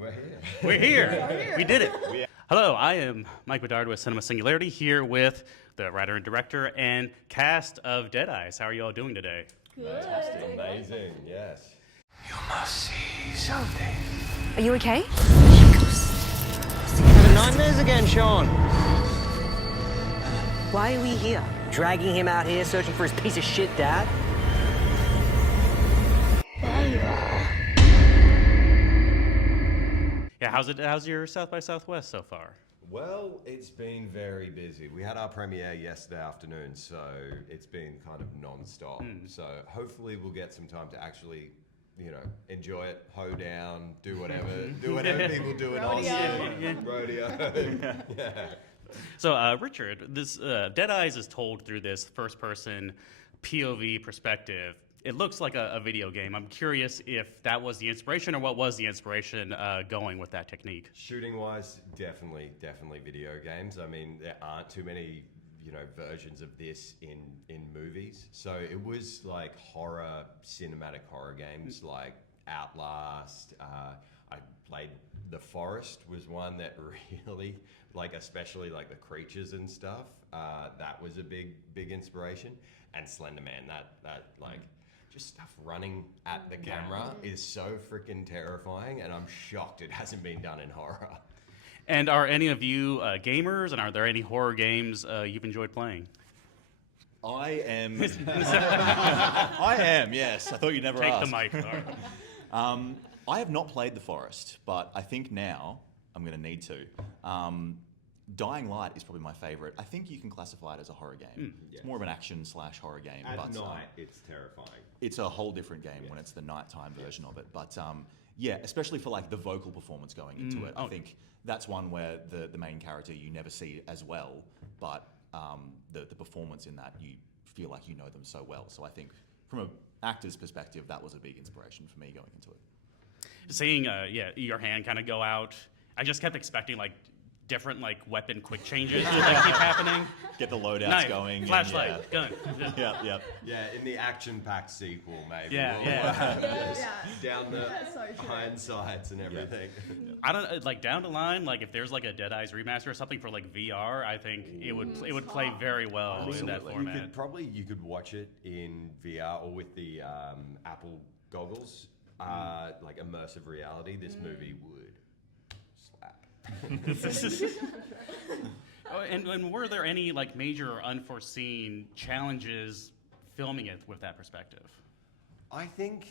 We're here. We're here. We did it. Hello, I am Mike Bedard with Cinema Singularity, here with the writer and director and cast of Dead Eyes. How are you all doing today? Fantastic. Amazing, yes. You must see something. Are you okay? Having nightmares again, Sean. Why are we here? Dragging him out here, searching for his piece of shit dad. There you are. Yeah, how's your South by Southwest so far? Well, it's been very busy. We had our premiere yesterday afternoon, so it's been kind of non-stop. So hopefully we'll get some time to actually, enjoy it, hoe down, do whatever people do in Austin. Rodeo. Yeah. So, Richard, this Dead Eyes is told through this first-person POV perspective. It looks like a video game. I'm curious if that was the inspiration, or what was the inspiration going with that technique? Shooting-wise, definitely video games. I mean, there aren't too many, versions of this in movies. So it was like cinematic horror games like Outlast. I played The Forest was one that really, especially the creatures and stuff. That was a big inspiration. And Slender Man, that just stuff running at the camera is so freaking terrifying, and I'm shocked it hasn't been done in horror. And are any of you gamers, and are there any horror games you've enjoyed playing? I am. I am, yes. I thought you'd never ask. Take the mic. All right. I have not played The Forest, but I think now I'm going to need to. Dying Light is probably my favorite. I think you can classify it as a horror game. It's more of an action/horror game. At but night, it's terrifying. It's a whole different game when it's the nighttime version of it. But especially for the vocal performance going into it. I think that's one where the main character you never see as well, but the performance in that, you feel like you know them so well. So I think from an actor's perspective, that was a big inspiration for me going into it. Seeing your hand kind of go out, I just kept expecting different weapon quick changes to keep happening. Get the loadouts Knife, going. flashlight, gun. Yeah. Yeah, in the action-packed sequel, maybe. Yeah. Down the hindsights and everything. I don't down the line. If there's a Dead Eyes remaster or something for VR, I think it would play very well in that format. You could watch it in VR or with the Apple goggles, immersive reality. This movie would slap. And were there any major or unforeseen challenges filming it with that perspective? I think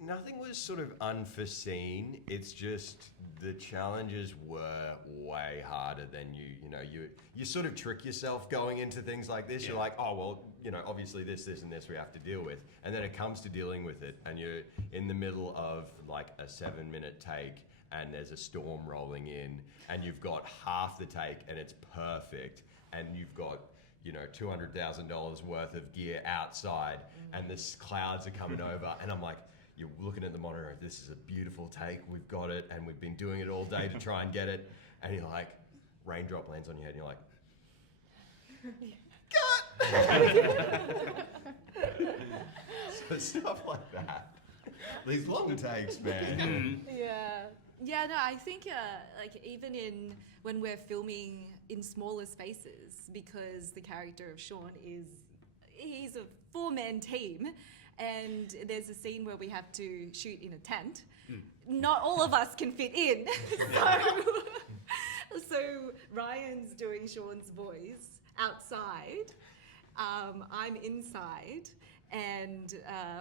nothing was sort of unforeseen. It's just the challenges were way harder than you sort of trick yourself going into things like this. You're like, oh well, obviously this and this we have to deal with, and then it comes to dealing with it, and you're in the middle of a 7-minute take, and there's a storm rolling in, and you've got half the take, and it's perfect, and you've got $200,000 worth of gear outside, and the clouds are coming over, and I'm like, you're looking at the monitor, this is a beautiful take, we've got it, and we've been doing it all day to try and get it, and you're like, raindrop lands on your head, and you're like, cut! So stuff like that. These long takes, man. Yeah, no, I think even when we're filming in smaller spaces, because the character of Sean he's a 4-man team, and there's a scene where we have to shoot in a tent. Not all of us can fit in. So Ryan's doing Sean's voice outside. I'm inside. And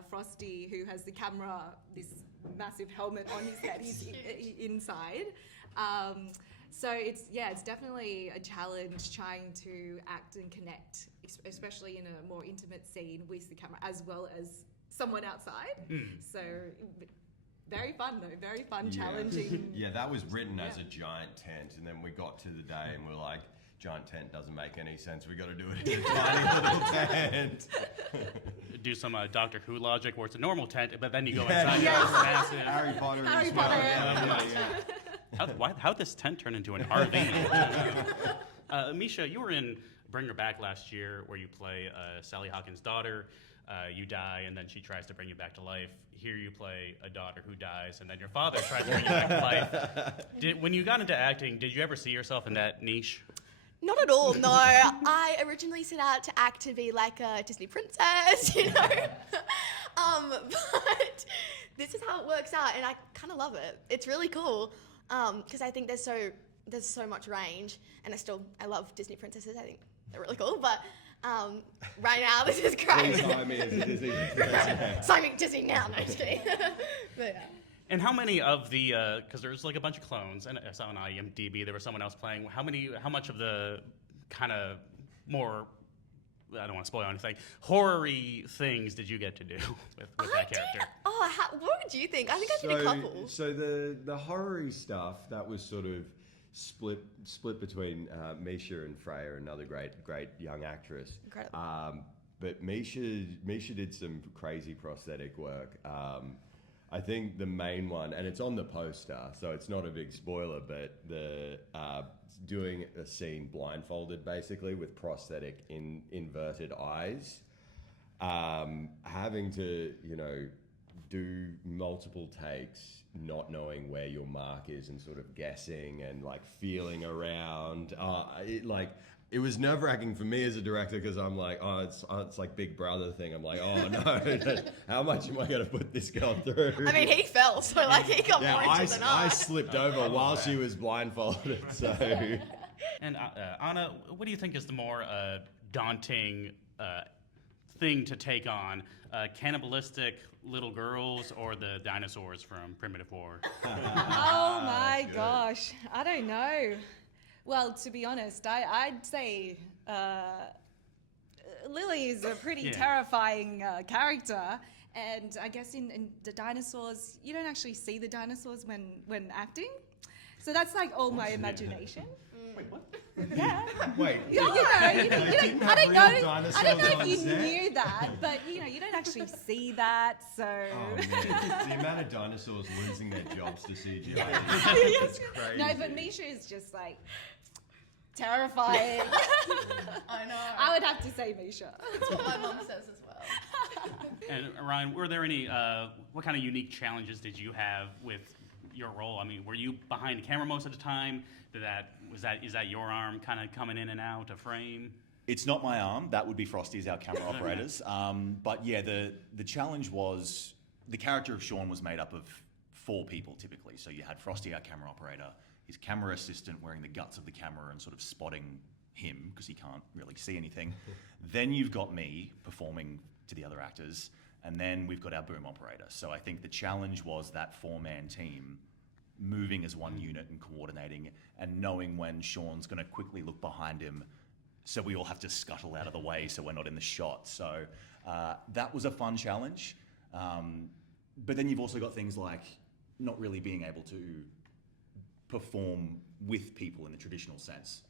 Frosty, who has the camera, this massive helmet on his head, he's inside. So it's definitely a challenge trying to act and connect, especially in a more intimate scene with the camera, as well as someone outside. So very fun though, very fun, challenging. Yeah, that was written as a giant tent, and then we got to the day and we're like, giant tent doesn't make any sense. We got to do it in a tiny little tent. Do some Doctor Who logic where it's a normal tent, but then you go inside. Yes. Massive. Harry Potter. How'd this tent turn into an RV? Mischa, you were in Bring Her Back last year, where you play Sally Hawkins' daughter. you die, and then she tries to bring you back to life. Here you play a daughter who dies, and then your father tries to bring you back to life. When you got into acting, did you ever see yourself in that niche? Not at all, no. I originally set out to act to be like a Disney princess, you know. But this is how it works out, and I kind of love it. It's really cool because I think there's so much range, and I love Disney princesses. I think they're really cool, but right now this is great. Sign me as a Disney princess. Sign me Disney now, no, just kidding. But yeah. And how many of the, because there's like a bunch of clones, and I saw on IMDb there was someone else playing. How much of the kind of more, I don't want to spoil anything, horror-y things did you get to do with that character? What would you think? I think I did a couple. So the horror-y stuff, that was sort of split between Mischa and Freya, another great young actress. Incredible. But Mischa did some crazy prosthetic work. I think the main one, and it's on the poster, so it's not a big spoiler, but the doing a scene blindfolded, basically, with prosthetic inverted eyes, having to, do multiple takes, not knowing where your mark is and sort of guessing and like feeling around. It was nerve-wracking for me as a director because I'm like, it's like Big Brother thing. I'm like, oh no, how much am I going to put this girl through? I mean, he fell, so like he got more injured than I us. slipped over while she was blindfolded, so. And Ana, what do you think is the more daunting thing to take on? Cannibalistic little girls or the dinosaurs from Primitive War? Oh my gosh, I don't know. Well, to be honest, I'd say Lily is a pretty terrifying character, and I guess in the dinosaurs, you don't actually see the dinosaurs when acting, so that's like all my imagination. Wait, what? Yeah. Wait. You know, I don't know if you knew that, but you don't actually see that, so. Oh, man. The amount of dinosaurs losing their jobs to CGI is crazy. No, but Mischa is just like terrifying. I know. I would have to say Mischa. That's what my mum says as well. And Ryan, were there any, what kind of unique challenges did you have with your role? I mean, were you behind the camera most of the time? Is that your arm kind of coming in and out of frame? It's not my arm. That would be Frosty's, our camera operators. But yeah, the challenge was the character of Sean was made up of 4 people typically. So you had Frosty, our camera operator, his camera assistant wearing the guts of the camera and sort of spotting him because he can't really see anything. Then you've got me performing to the other actors, and then we've got our boom operator. So I think the challenge was that 4-man team moving as one unit and coordinating and knowing when Sean's going to quickly look behind him, so we all have to scuttle out of the way so we're not in the shot. So that was a fun challenge. But then you've also got things like not really being able to perform with people in the traditional sense.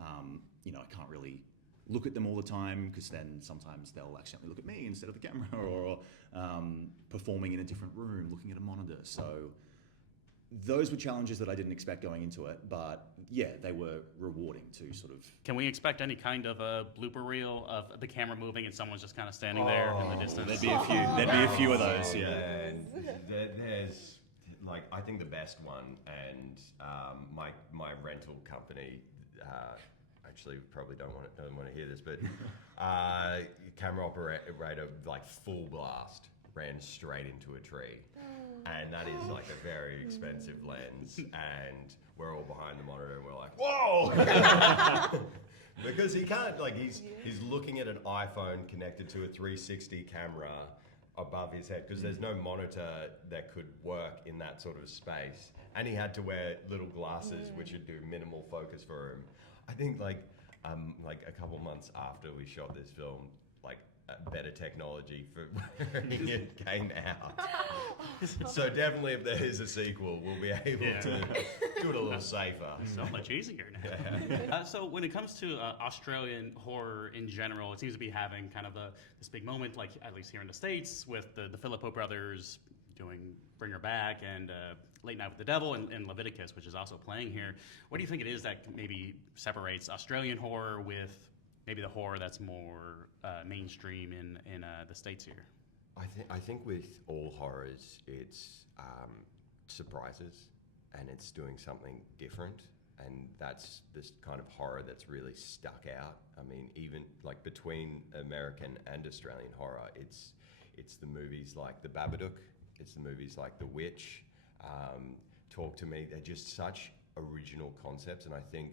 I can't really look at them all the time because then sometimes they'll accidentally look at me instead of the camera, or performing in a different room, looking at a monitor. So those were challenges that I didn't expect going into it, but yeah, they were rewarding to sort of. Can we expect any kind of a blooper reel of the camera moving and someone's just kind of standing there in the distance? There'd be a few. There'd be a few of those. Yeah. And there's I think the best one, and my rental company. Actually, probably don't want to hear this, but camera operator full blast ran straight into a tree. And that is like a very expensive lens, and we're all behind the monitor and we're like, whoa! Because he can't, he's looking at an iPhone connected to a 360 camera above his head, because there's no monitor that could work in that sort of space. And he had to wear little glasses, which would do minimal focus for him. I think a couple months after we shot this film, better technology for wearing it came out. So definitely, if there is a sequel, we'll be able to do it a little safer. So much easier now. So when it comes to Australian horror in general, it seems to be having kind of this big moment, at least here in the States, with the Philippo brothers doing Bring Her Back and Late Night with the Devil and Leviticus, which is also playing here. What do you think it is that maybe separates Australian horror with maybe the horror that's more mainstream in the States here? I think with all horrors, it's surprises, and it's doing something different, and that's this kind of horror that's really stuck out. I mean, even like between American and Australian horror, it's the movies like The Babadook, it's the movies like The Witch, Talk to Me. They're just such original concepts, and I think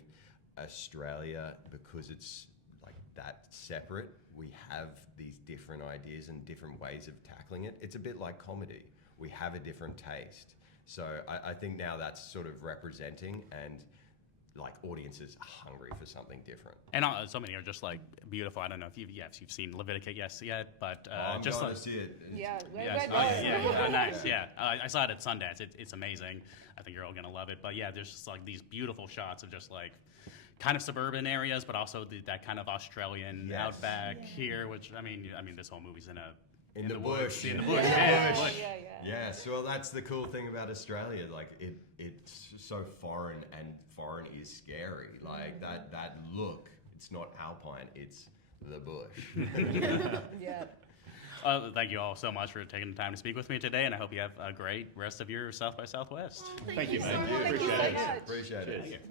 Australia, because it's like that separate, we have these different ideas and different ways of tackling it. It's a bit like comedy. We have a different taste. So I think now that's sort of representing, and like audiences are hungry for something different. And so many are just like beautiful. I don't know if you've seen Leviticus yet, but I'm just going like, to see it. Yeah, yes, we're oh, yeah, nice, yeah. I saw it at Sundance. It's amazing. I think you're all gonna love it. But yeah, there's just like these beautiful shots of just like kind of suburban areas, but also that kind of Australian outback here. Which I mean, this whole movie's in the bush. In the bush. Yes, well, that's the cool thing about Australia. Like it's so foreign, and foreign is scary. Like that look. It's not alpine. It's the bush. Yeah. Thank you all so much for taking the time to speak with me today, and I hope you have a great rest of your South by Southwest. Thank you so much. Appreciate Thank you so it. much. Appreciate it.